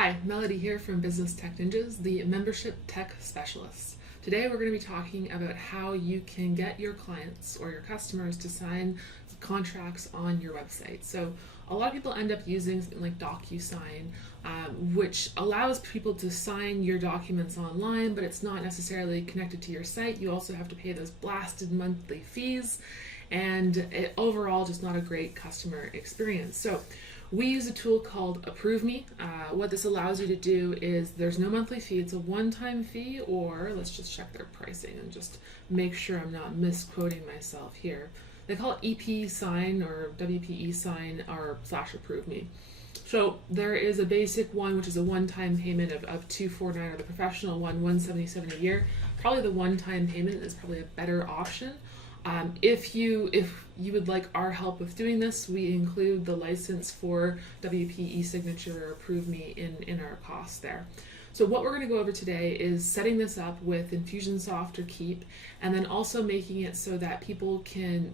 Hi, Melody here from Business Tech Ninjas, the membership tech specialist. Today we're going to be talking about how you can get your clients or your customers to sign contracts on your website. So a lot of people end up using something like Docu-sign, which allows people to sign your documents online, but it's not necessarily connected to your site. You also have to pay those blasted monthly fees, and overall just not a great customer experience. So we use a tool called ApproveMe. What this allows you to do is there's no monthly fee, it's a one-time fee, or let's just check their pricing and just make sure I'm not misquoting myself here. They call it EP sign or WPE sign or /ApproveMe. So there is a basic one, which is a one-time payment of $249, or the professional one, $177 a year. Probably the one-time payment is probably a better option. If you would like our help with doing this, we include the license for WP eSignature or ApproveMe in our costs there. So what we're going to go over today is setting this up with Infusionsoft or Keap, and then also making it so that people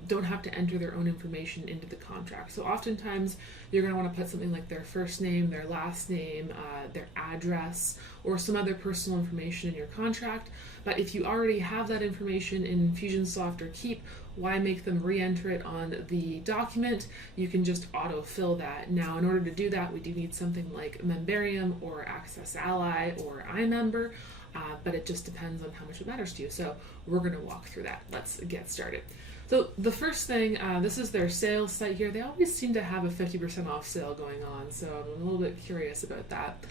don't have to enter their own information into the contract. So oftentimes you're going to want to put something like their first name, their last name, their address, or some other personal information in your contract. But if you already have that information in Infusionsoft or Keap, why make them re-enter it on the document? You can just auto-fill that. Now, in order to do that, we do need something like Memberium or Access Ally or iMember, but it just depends on how much it matters to you. So we're going to walk through that. Let's get started. So the first thing, this is their sales site here. They always seem to have a 50% off sale going on, so I'm a little bit curious about that.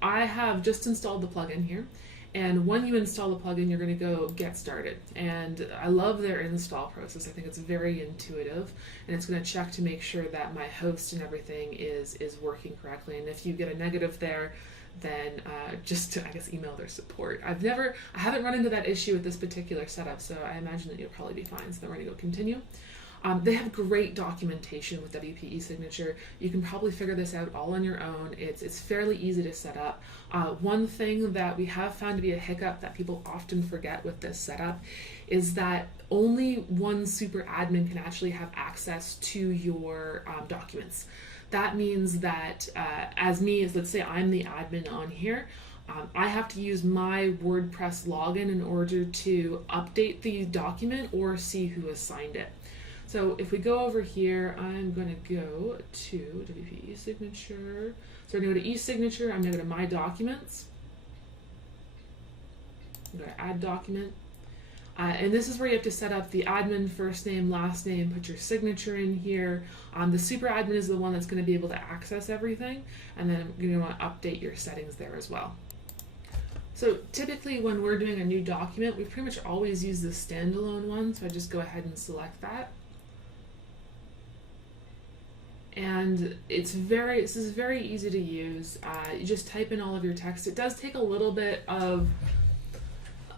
I have just installed the plugin here. And when you install the plugin, you're going to go get started. And I love their install process. I think it's very intuitive, and it's going to check to make sure that my host and everything is working correctly. And if you get a negative there, then just I guess email their support. I haven't run into that issue with this particular setup, so I imagine that you'll probably be fine. So then we're going to go continue. They have great documentation with WP eSignature. You can probably figure this out all on your own. It's fairly easy to set up. One thing that we have found to be a hiccup that people often forget with this setup is that only one super admin can actually have access to your documents. That means that as me, let's say I'm the admin on here, I have to use my WordPress login in order to update the document or see who has signed it. So if we go over here, I'm going to go to WP eSignature. So I'm going to go to eSignature. I'm going to go to My Documents. I'm going to Add Document. And this is where you have to set up the admin first name, last name, put your signature in here. The super admin is the one that's going to be able to access everything. And then you're going to want to update your settings there as well. So typically when we're doing a new document, we pretty much always use the standalone one. So I just go ahead and select that. And this is very easy to use. You just type in all of your text. It does take a little bit of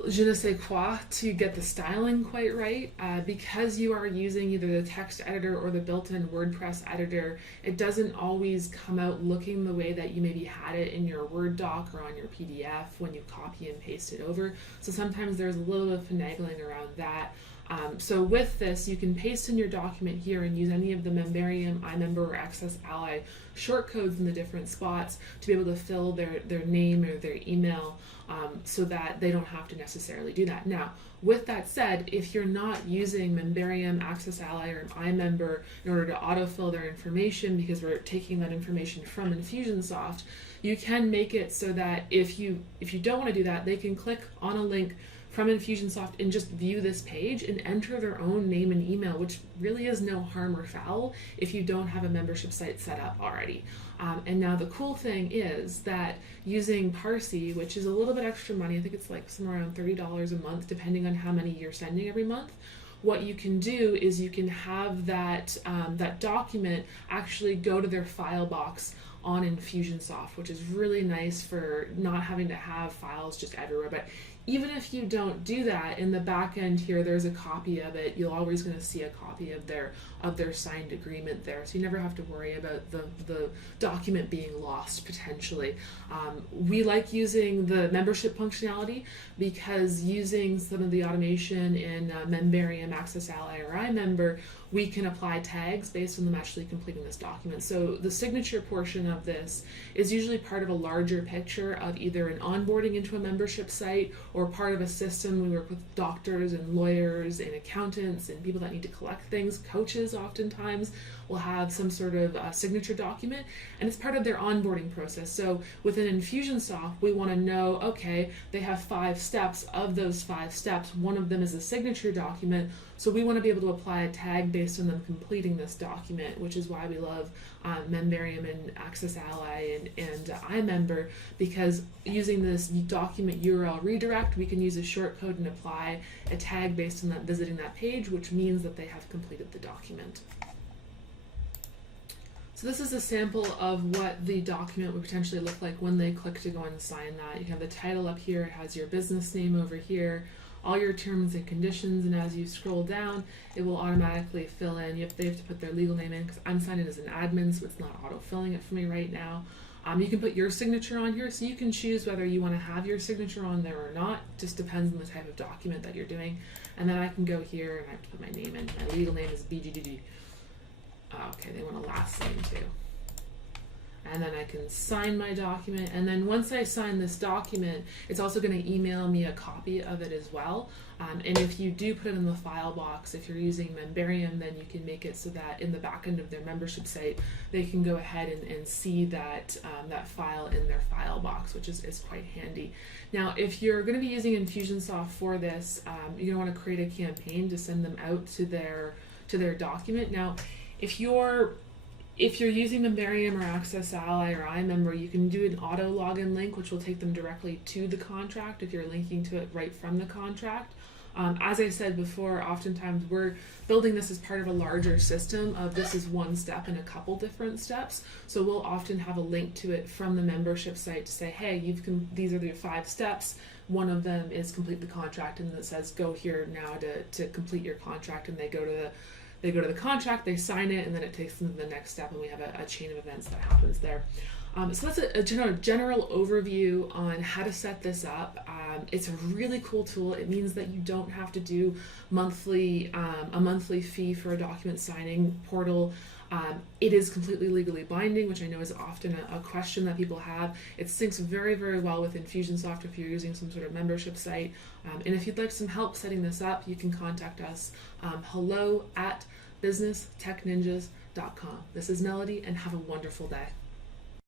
je ne sais quoi to get the styling quite right. Because you are using either the text editor or the built-in WordPress editor, it doesn't always come out looking the way that you maybe had it in your Word doc or on your PDF when you copy and paste it over. So sometimes there's a little bit of finagling around that. So with this, you can paste in your document here and use any of the Memberium, iMember, or Access Ally shortcodes in the different spots to be able to fill their name or their email so that they don't have to necessarily do that. Now, with that said, if you're not using Memberium, Access Ally, or iMember in order to autofill their information because we're taking that information from Infusionsoft, you can make it so that if you don't want to do that, they can click on a link from Infusionsoft and just view this page and enter their own name and email, which really is no harm or foul if you don't have a membership site set up already. And now the cool thing is that using Parsi, which is a little bit extra money, I think it's like somewhere around $30 a month, depending on how many you're sending every month, what you can do is you can have that document actually go to their file box on Infusionsoft, which is really nice for not having to have files just everywhere. But even if you don't do that, in the back end here, there's a copy of it. You're always going to see a copy of their signed agreement there, so you never have to worry about the document being lost potentially. We like using the membership functionality because using some of the automation in Memberium, Access Ally, or iMember, we can apply tags based on them actually completing this document. So the signature portion of this is usually part of a larger picture of either an onboarding into a membership site or part of a system. We work with doctors and lawyers and accountants and people that need to collect things. Coaches oftentimes will have some sort of signature document, and it's part of their onboarding process. So within Infusionsoft, we want to know, okay, they have 5 steps. Of those 5 steps, one of them is a signature document, so we want to be able to apply a tag based on them completing this document, which is why we love Memberium and Access Ally and iMember, because using this document URL redirect, we can use a short code and apply a tag based on that visiting that page, which means that they have completed the document. So this is a sample of what the document would potentially look like when they click to go and sign that. You have the title up here, it has your business name over here, all your terms and conditions, and as you scroll down, it will automatically fill in. They have to put their legal name in because I'm signed in as an admin, so it's not auto-filling it for me right now. You can put your signature on here, so you can choose whether you want to have your signature on there or not. Just depends on the type of document that you're doing. And then I can go here and I have to put my name in. My legal name is BGDD. Okay, they want a last name too. And then I can sign my document, and then once I sign this document, it's also going to email me a copy of it as well. And if you do put it in the file box, if you're using Memberium, then you can make it so that in the back end of their membership site, they can go ahead and see that that file in their file box, which is quite handy. Now, if you're going to be using Infusionsoft for this, you're going to want to create a campaign to send them out to their document. Now, if you're using Memberium or Access Ally or iMember, you can do an auto login link, which will take them directly to the contract if you're linking to it right from the contract. As I said before, oftentimes we're building this as part of a larger system of this is one step in a couple different steps. So we'll often have a link to it from the membership site to say, hey, these are the 5 steps. One of them is complete the contract, and it says go here now to complete your contract, and they go to the contract, they sign it, and then it takes them to the next step, and we have a chain of events that happens there. So that's a general overview on how to set this up. It's a really cool tool. It means that you don't have to do a monthly fee for a document signing portal. It is completely legally binding, which I know is often a question that people have. It syncs very, very well with Infusionsoft if you're using some sort of membership site. And if you'd like some help setting this up, you can contact us. hello@businesstechninjas.com. This is Melody, and have a wonderful day.